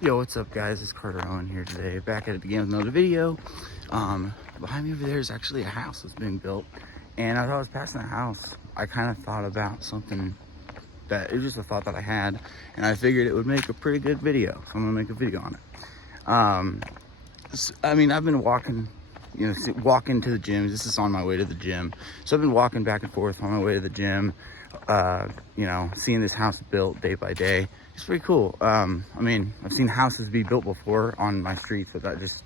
Yo, what's up guys? It's Carter Owen here today, back at it again with another video. Behind me over there is actually a house that's being built, and as I was passing the house, I kind of thought about something that, it was just a thought that I had, and I figured it would make a pretty good video, so I'm gonna make a video on it. I mean, I've been walking, walking to the gym. This is on my way to the gym, so I've been walking back and forth on my way to the gym, seeing this house built day by day. It's pretty cool. I mean, I've seen houses be built before on my streets, but that just,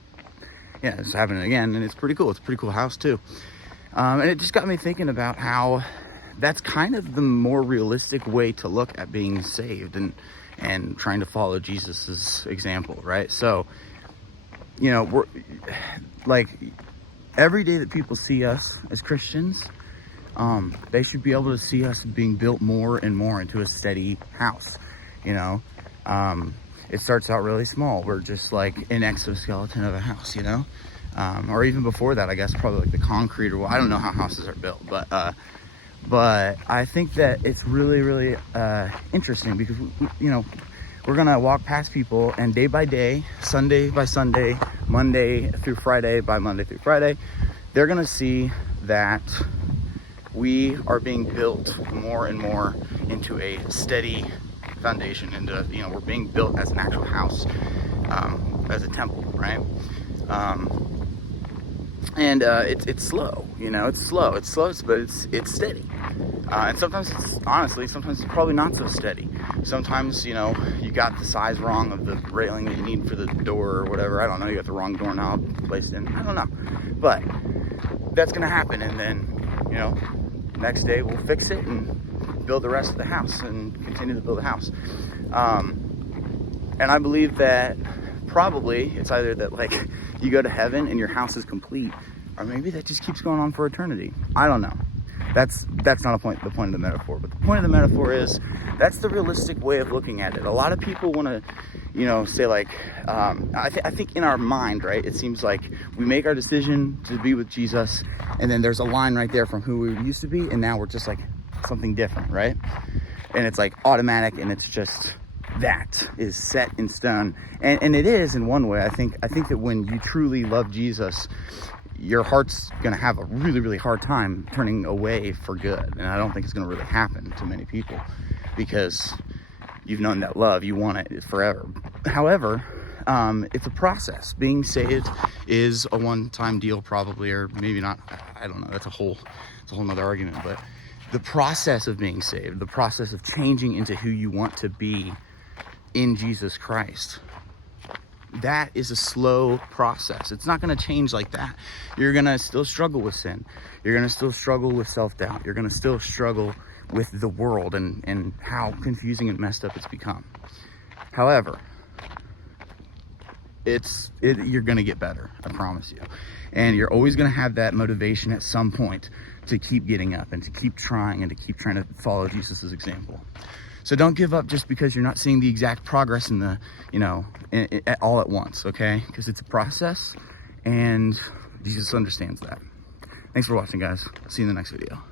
it's happening again, and it's pretty cool. It's a pretty cool house too. And it just got me thinking about how that's kind of the more realistic way to look at being saved and trying to follow Jesus's example, right? So, we're like, every day that people see us as Christians, they should be able to see us being built more and more into a steady house. It starts out really small. We're just like an exoskeleton of a house, or even before that, I guess, probably like the concrete, or I don't know how houses are built, but I think that it's really, really interesting because we're gonna walk past people, and day by day, Sunday by Sunday, Monday through Friday by Monday through Friday, they're gonna see that we are being built more and more into a steady foundation, into we're being built as an actual house, as a temple, right? It's slow, it's slow, but it's steady, and sometimes it's probably not so steady. Sometimes you got the size wrong of the railing that you need for the door or whatever. I don't know, you got the wrong doorknob placed in, I don't know, but that's gonna happen, and then next day we'll fix it and build the rest of the house and continue to build the house. And I believe that probably it's either that like you go to heaven and your house is complete, or maybe that just keeps going on for eternity. I don't know. That's not the point of the metaphor, but the point of the metaphor is that's the realistic way of looking at it. A lot of people want to say like, I think in our mind, right, it seems like we make our decision to be with Jesus, and then there's a line right there from who we used to be, and now we're just like something different, right? And it's like automatic, and it's just that is set in stone, and it is in one way. I think that when you truly love Jesus, your heart's gonna have a really, really hard time turning away for good, and I don't think it's gonna really happen to many people because you've known that love, you want it forever. However, it's a process. Being saved is a one-time deal, probably, or maybe not. I don't know. It's a whole nother argument. But the process of being saved, the process of changing into who you want to be in Jesus Christ, that is a slow process. It's not going to change like that. You're going to still struggle with sin. You're going to still struggle with self-doubt. You're going to still struggle with the world and how confusing and messed up it's become. However, you're going to get better, I promise you. And you're always going to have that motivation at some point to keep getting up and to keep trying and to keep trying to follow Jesus's example. So don't give up just because you're not seeing the exact progress in the, all at once, okay? Because it's a process, and Jesus understands that. Thanks for watching, guys. See you in the next video.